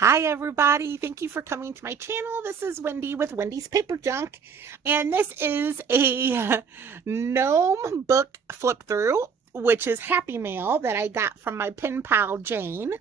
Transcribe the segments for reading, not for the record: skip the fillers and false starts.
Hi, everybody. Thank you for coming to my channel. This is Wendy with Wendy's Paper Junk, and this is a gnome book flip through, which is Happy Mail that I got from my pen pal, Jane.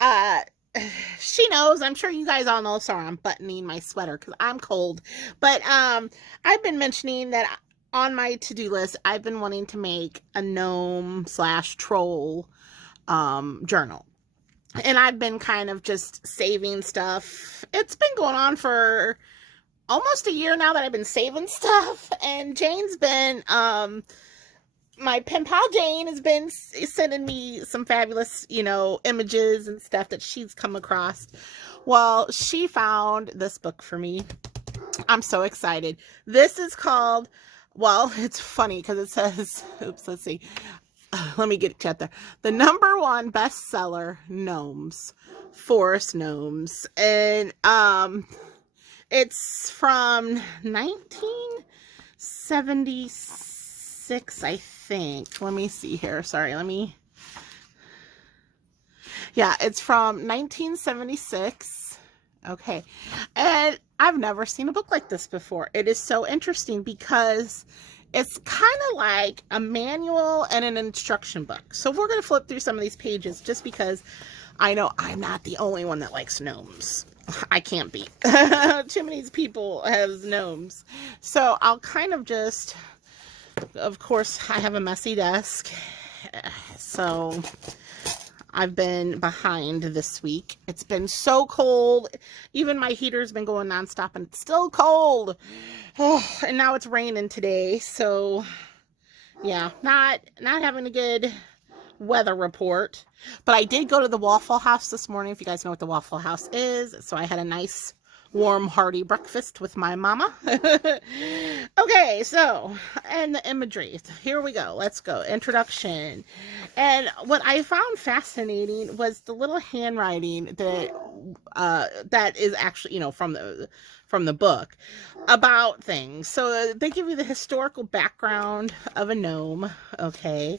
Uh, she knows, I'm sure you guys all know, sorry, I'm buttoning my sweater because I'm cold, but I've been mentioning that on my to-do list, I've been wanting to make a gnome slash troll journal. And I've been kind of just saving stuff. It's been going on for almost a year now that I've been saving stuff. And Jane's been, my pen pal Jane has been sending me some fabulous, images and stuff that she's come across. Well, she found this book for me. I'm so excited. This is called, well, it's funny because it says, oops, let's see. Let me get it together. The #1 bestseller, Gnomes, Forest Gnomes. And it's from 1976, I think. Let me see here. Sorry, yeah, it's from 1976. Okay. And I've never seen a book like this before. It is so interesting because it's kind of like a manual and an instruction book. So we're going to flip through some of these pages just because I know I'm not the only one that likes gnomes. I can't be. Too many people have gnomes. So I'll kind of just, of course, I have a messy desk. So I've been behind this week. It's been so cold. Even my heater's been going nonstop and it's still cold. Oh, and now it's raining today. So yeah, not having a good weather report. But I did go to the Waffle House this morning, if you guys know what the Waffle House is. So I had a nice warm hearty breakfast with my mama. Okay, so, and the imagery, here we go. Let's go. Introduction. And what I found fascinating was the little handwriting that is actually, from the book about things. So they give you the historical background of a gnome. Okay.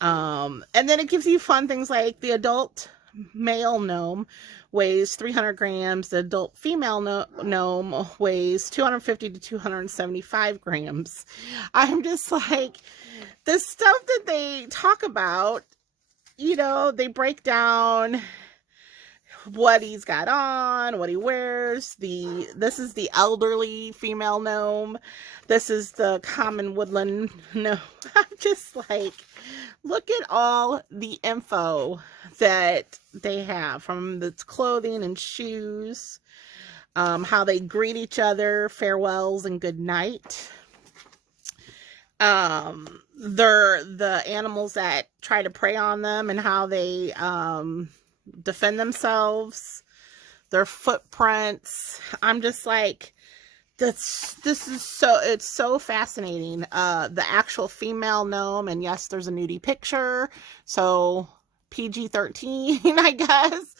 And then it gives you fun things like the adult male gnome weighs 300 grams. The adult female gnome weighs 250 to 275 grams. I'm just like, the stuff that they talk about, they break down what he's got on, what he wears. This is the elderly female gnome. This is the common woodland gnome. I'm just like, look at all the info that they have, from the clothing and shoes, how they greet each other, farewells and good night. They're the animals that try to prey on them and how they defend themselves, their footprints. I'm just like, it's so fascinating. The actual female gnome, and yes, there's a nudie picture, so PG-13, I guess.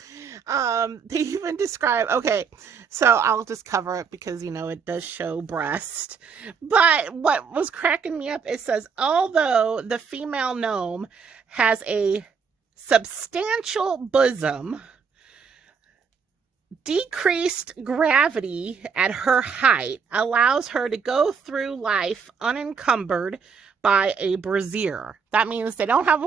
They even describe, okay, so I'll just cover it because, it does show breast. But what was cracking me up, it says, although the female gnome has a substantial bosom, decreased gravity at her height allows her to go through life unencumbered by a brassiere. That means they don't have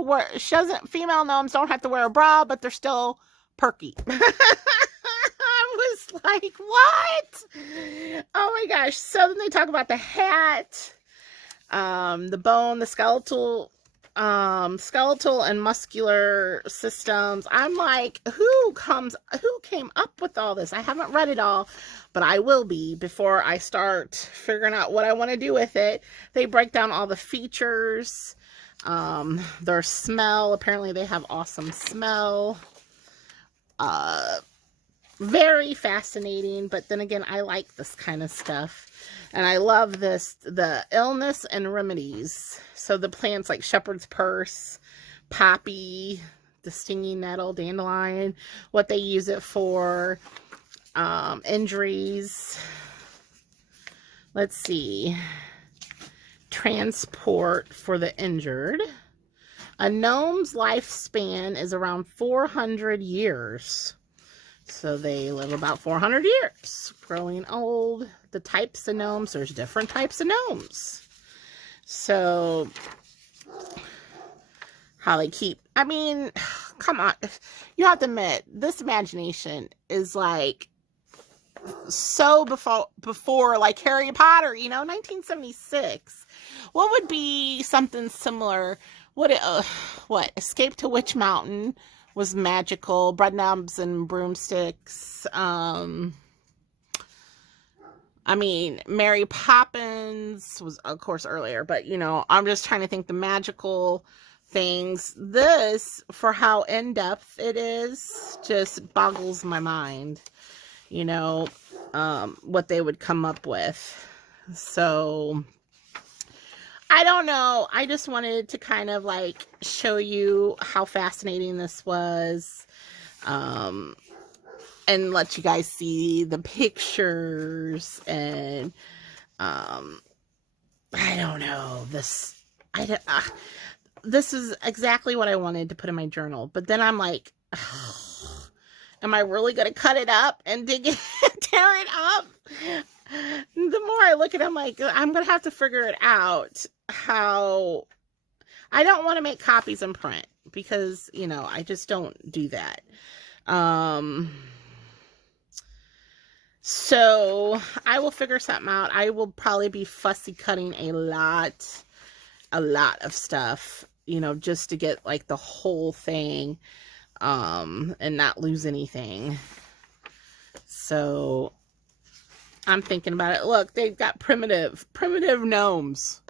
female gnomes don't have to wear a bra, but they're still perky. I was like, what? Oh my gosh. So then they talk about the hat, the bone, the skeletal and muscular systems. I'm like, who came up with all this? I haven't read it all, but I will be before I start figuring out what I want to do with it. They break down all the features, their smell. Apparently they have awesome smell. Very fascinating, but then again, I like this kind of stuff. And I love the illness and remedies. So the plants like shepherd's purse, poppy, the stinging nettle, dandelion, what they use it for, injuries. Let's see. Transport for the injured. A gnome's lifespan is around 400 years. So they live about 400 years. Growing old. The types of gnomes, there's different types of gnomes. So how they keep, I mean, come on. You have to admit, this imagination is like so before like Harry Potter, 1976. What would be something similar? What Escape to Witch Mountain was magical. Bread knobs and broomsticks. I mean, Mary Poppins was, of course, earlier, but, I'm just trying to think the magical things. This, for how in-depth it is, just boggles my mind, what they would come up with. So, I don't know. I just wanted to kind of, like, show you how fascinating this was. And let you guys see the pictures and I don't know, this is exactly what I wanted to put in my journal, but then I'm like, oh, am I really gonna cut it up and dig it, tear it up? The more I look at it, I'm like, I'm gonna have to figure it out how. I don't want to make copies in print because I just don't do that. So I will figure something out. I will probably be fussy cutting a lot of stuff, just to get like the whole thing, and not lose anything. So I'm thinking about it. Look, they've got primitive gnomes.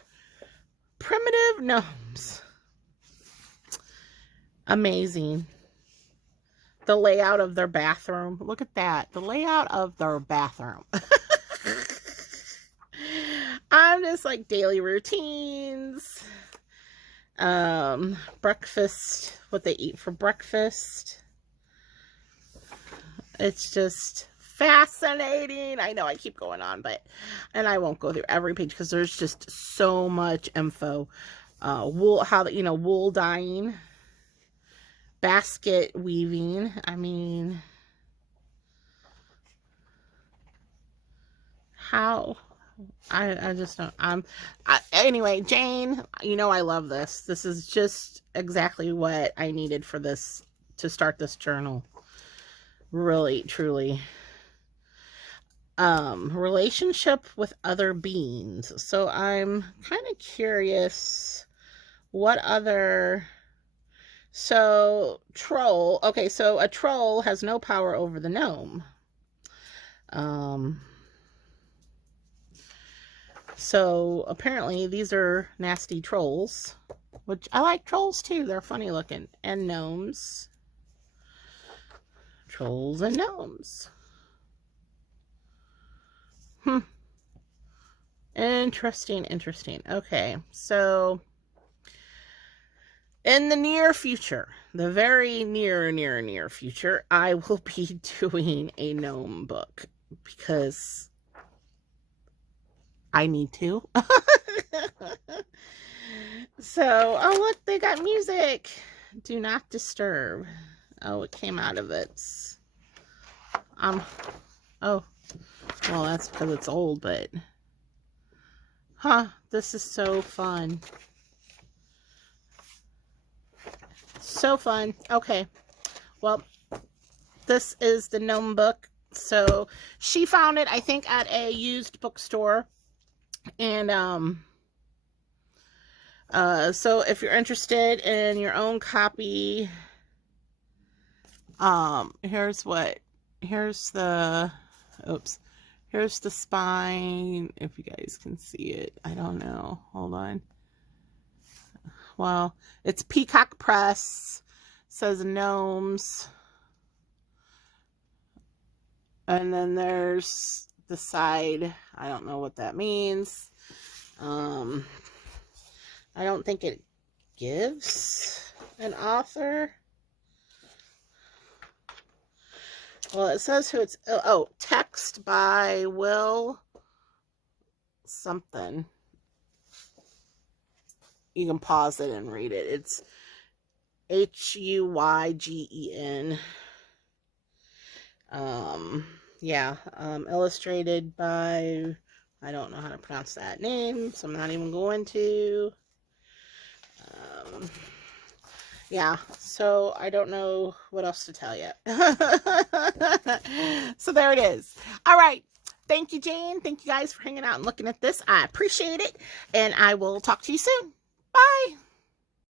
Primitive gnomes. Amazing. The layout of their bathroom. Look at that. The layout of their bathroom. I'm just like daily routines. Breakfast. What they eat for breakfast. It's just fascinating. I know I keep going on, and I won't go through every page because there's just so much info. Wool dyeing. Basket weaving. I mean, how? I just don't. Anyway, Jane, I love this. This is just exactly what I needed for this, to start this journal. Really, truly. Relationship with other beings. So I'm kind of curious what other. So, troll. Okay, so a troll has no power over the gnome. So, apparently, these are nasty trolls. Which, I like trolls, too. They're funny looking. And gnomes. Trolls and gnomes. Interesting. Okay, so in the near future, the very near future, I will be doing a gnome book because I need to. So, oh look, they got music. Do not disturb. Oh, it came out of its. Oh, well, that's because it's old, but. Huh, this is so fun. So fun. Okay. Well, this is the gnome book. So she found it, I think, at a used bookstore. And so if you're interested in your own copy, here's the spine, if you guys can see it. I don't know. Hold on. Well, it's Peacock Press. Says gnomes. And then there's the side. I don't know what that means. I don't think it gives an author. Well, it says who it's. Oh, text by Will something. You can pause it and read it. It's Huygen. Yeah, illustrated by, I don't know how to pronounce that name, so I'm not even going to. Yeah, so I don't know what else to tell you. So there it is. All right. Thank you, Jane. Thank you guys for hanging out and looking at this. I appreciate it. And I will talk to you soon. Bye.